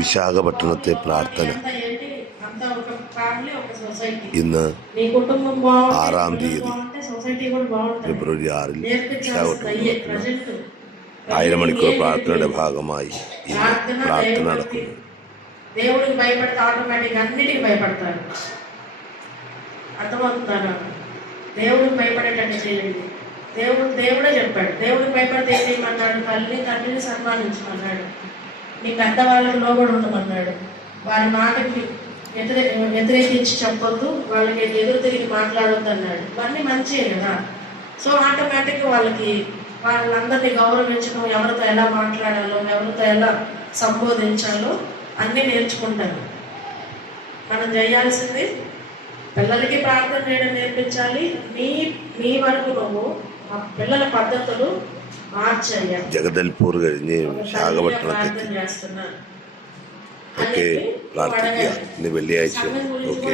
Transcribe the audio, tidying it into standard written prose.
വിശാഖപട്ടണത്തെ പ്രാർത്ഥന ഇന്ന് 6-ാം തീയതി ഫെബ്രുവരി 6 വിശാഖപട്ടണം 1000 മണിക്കൂർ പ്രാർത്ഥനയുടെ ഭാഗമായി ഇന്ന് പ്രാർത്ഥന നടക്കുന്നു. దేవుడికి భయపడితే ఆటోమేటిక్ అన్నిటికీ భయపడతాడు. అర్థమవుతుందా? దేవుడికి భయపడేటట్టు చేయండి. దేవుడే చెప్పాడు. దేవుడికి భయపడితే ఏం చేయమన్నాడు? తండ్రిని సన్మానించమన్నాడు. మీ పెద్దవాళ్ళకి లోబడి ఉండమన్నాడు. వారి మాటకి వ్యతిరేకించి చెప్పొద్దు, వాళ్ళకి ఎదురు తిరిగి మాట్లాడొద్దు అన్నాడు. ఇవన్నీ మంచియే కదా. సో ఆటోమేటిక్గా వాళ్ళందరినీ గౌరవించడం, ఎవరితో ఎలా మాట్లాడాలో, ఎవరితో ఎలా సంబోధించాలో అన్నీ నేర్చుకుంటారు. మనం చేయాల్సింది పిల్లలకి ప్రార్థన చేయడం నేర్పించాలి. మీ వరకు నువ్వు ఆ పిల్లల పద్ధతులు మార్చేయాలి. ജഗദൽപൂർ കഴിഞ്ഞ് വിശാഖപട്ടണത്തിൽ చేస్తున్నాను ഒക്കെ പ്രാർത്ഥിക്കുക. ഇന്ന് വെള്ളിയാഴ്ച ഒക്കെ